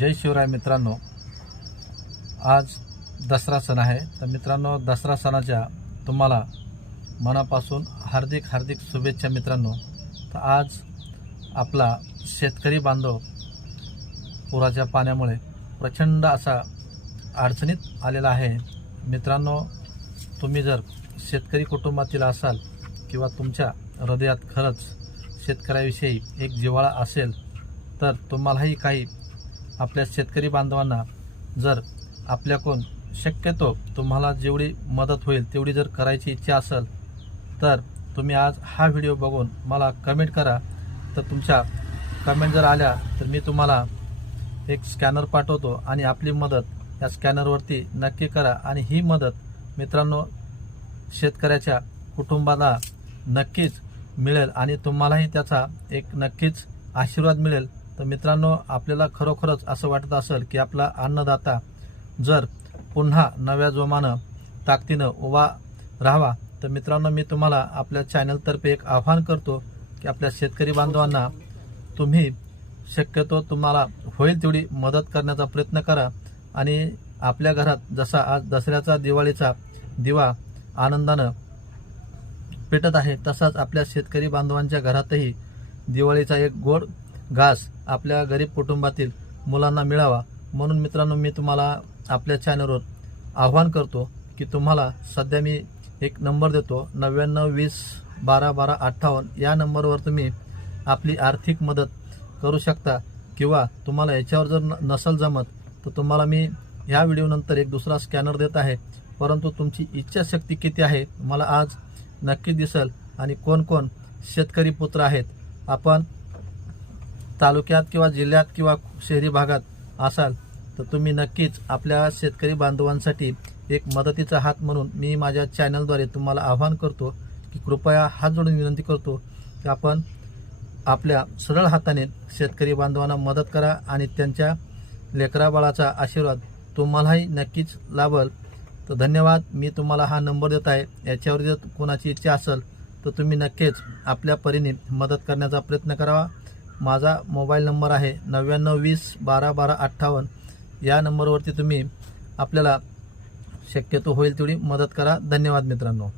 जय शिवराय मित्रांनो, आज दसरा सण आहे। तर मित्रांनो, दसरा सणाच्या तुम्हाला मनापासून हार्दिक हार्दिक शुभेच्छा मित्रांनो। तर आज आपला शेतकरी बांधव पुराच्या पाण्यामुळे प्रचंड असा अडचणीत आलेला आहे मित्रांनो। तुम्ही जर शेतकरी कुटुंबातील असाल किंवा तुमच्या हृदयात खरंच शेतकऱ्याविषयी एक जिव्हाळा असेल तर तुम्हालाही काही आपल्या शेतकरी बांधवांना जर आपल्याकडून शक्यतो तुम्हाला जेवढी मदत होईल तेवढी जर करायची इच्छा असेल तर तुम्ही आज हा व्हिडिओ बघून मला कमेंट करा। तर तुमच्या कमेंट जर आल्या तर मी तुम्हाला एक स्कॅनर पाठवतो आणि आपली मदत या स्कॅनरवरती नक्की करा। आणि ही मदत मित्रांनो शेतकऱ्याच्या कुटुंबाला नक्कीच मिळेल आणि तुम्हालाही त्याचा एक नक्कीच आशीर्वाद मिळेल। तर मित्रांनो, आपल्याला खरोखरच असं वाटत असेल की आपला अन्नदाता जर पुन्हा नव्या जोमानं ताकदीनं उभा राहावा तर मित्रांनो मी तुम्हाला आपल्या चॅनलतर्फे एक आवाहन करतो की आपल्या शेतकरी बांधवांना तुम्ही शक्यतो तुम्हाला होईल तेवढी मदत करण्याचा प्रयत्न करा। आणि आपल्या घरात जसा आज दसऱ्याचा दिवाळीचा दिवा आनंदानं पेटत आहे तसाच आपल्या शेतकरी बांधवांच्या घरातही दिवाळीचा एक गोड घास आपल्या गरीब कुटुंबातील मुलांना मिळावा म्हणून मित्रांनो मी तुम्हाला आपल्या चॅनलवर आवाहन करतो की तुम्हाला सध्या मी एक नंबर देतो 9920121258 या नंबरवर तुम्ही आपली आर्थिक मदत करू शकता। किंवा तुम्हाला याच्यावर जर नसल जमत तर तुम्हाला मी ह्या व्हिडिओनंतर एक दुसरा स्कॅनर देत आहे, परंतु तुमची इच्छाशक्ती किती आहे मला आज नक्की दिसेल। आणि कोण कोण शेतकरी पुत्र आहेत, आपण तालुक्यात किंवा जिल्ह्यात किंवा शहरी भागात असाल तर तुम्ही नक्कीच आपल्या शेतकरी बांधवांसाठी एक मदतीचा हात म्हणून मी माझ्या चॅनलद्वारे तुम्हाला आवाहन करतो की कृपया हात जोडून विनंती करतो की आपण आपल्या सरळ हाताने शेतकरी बांधवांना मदत करा आणि त्यांच्या लेकराबाळाचा आशीर्वाद तुम्हालाही नक्कीच लाभेल। तर धन्यवाद। मी तुम्हाला हा नंबर देत आहे, याच्यावर जर कोणाची इच्छा असेल तर तुम्ही नक्कीच आपल्या परीने मदत करण्याचा प्रयत्न करावा। माझा मोबाईल नंबर आहे 9920121258 या नंबरवरती तुम्ही आपल्याला शक्यतो होईल तेवढी मदत करा। धन्यवाद मित्रांनो।